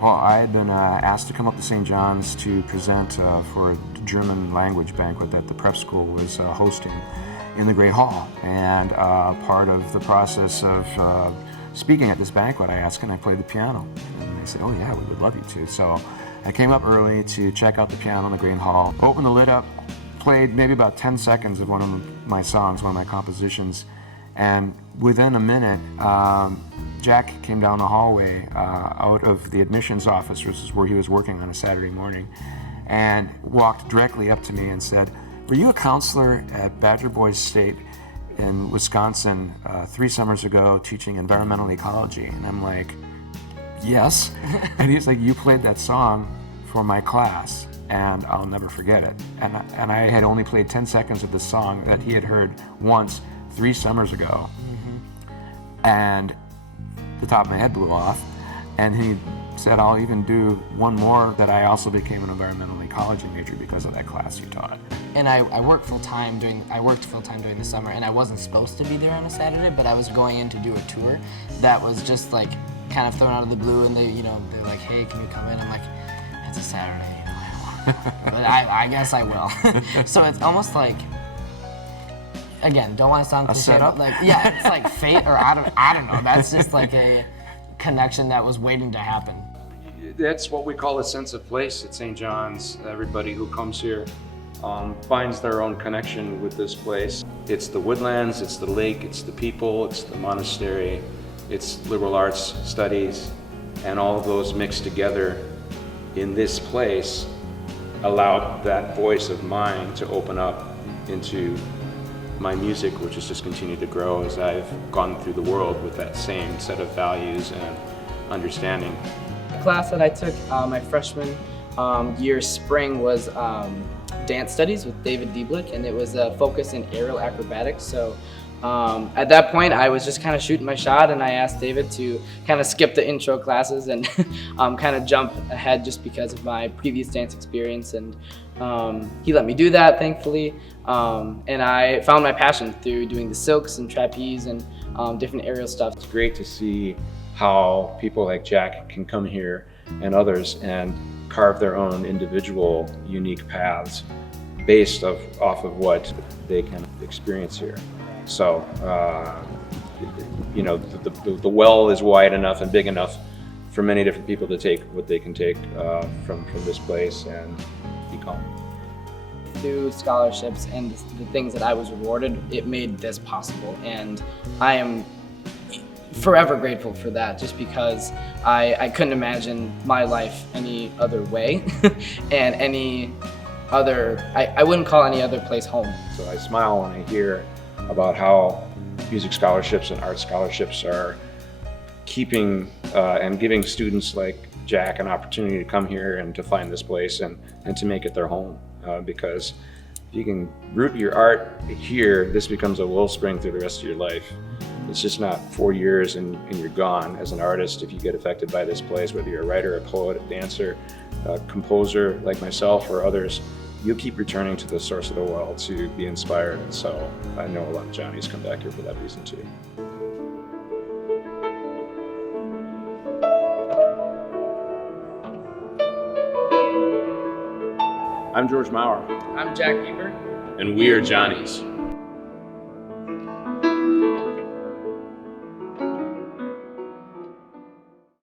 Well, I had been asked to come up to St. John's to present for a German language banquet that the prep school was hosting in the Great Hall. And part of the process of speaking at this banquet, I asked, can I play the piano? And they said, oh yeah, we would love you to. So I came up early to check out the piano in the Great Hall, opened the lid up, played maybe about 10 seconds of one of my songs, one of my compositions, and within a minute, Jack came down the hallway out of the admissions office, which is where he was working on a Saturday morning, and walked directly up to me and said, were you a counselor at Badger Boys State in Wisconsin 3 summers ago teaching environmental ecology? And I'm like, yes. And he's like, you played that song for my class and I'll never forget it. And I had only played 10 seconds of the song that he had heard once 3 summers ago. And the top of my head blew off, and he said, I'll even do one more, that I also became an environmental ecology major because of that class you taught. And I worked full time during the summer, and I wasn't supposed to be there on a Saturday, but I was going in to do a tour that was just like kind of thrown out of the blue, and they're like, hey, can you come in? I'm like, it's a Saturday, but I guess I will. So it's almost like, again, don't want to sound cliche, but like, yeah, it's like fate, or I don't know. That's just like a connection that was waiting to happen. That's what we call a sense of place at St. John's. Everybody who comes here finds their own connection with this place. It's the woodlands, it's the lake, it's the people, it's the monastery, it's liberal arts studies, and all of those mixed together in this place allowed that voice of mine to open up into my music, which has just continued to grow as I've gone through the world with that same set of values and understanding. The class that I took my freshman year spring was dance studies with David Dieblick, and it was a focus in aerial acrobatics. So at that point, I was just kind of shooting my shot, and I asked David to kind of skip the intro classes and kind of jump ahead just because of my previous dance experience. And he let me do that, thankfully. And I found my passion through doing the silks and trapeze and different aerial stuff. It's great to see how people like Jack can come here and others and carve their own individual unique paths based off of what they can experience here. So, the well is wide enough and big enough for many different people to take what they can take from this place and become. Through scholarships and the things that I was rewarded, it made this possible, and I am forever grateful for that, just because I couldn't imagine my life any other way and I wouldn't call any other place home. So I smile when I hear about how music scholarships and art scholarships are keeping and giving students like Jack an opportunity to come here and to find this place and to make it their home. Because if you can root your art here, this becomes a wellspring through the rest of your life. It's just not 4 years and you're gone as an artist if you get affected by this place, whether you're a writer, a poet, a dancer, a composer like myself or others. You'll keep returning to the source of the well to be inspired. And so I know a lot of Johnnies come back here for that reason too. I'm George Maurer. I'm Jack Pieper. And we are Johnnies.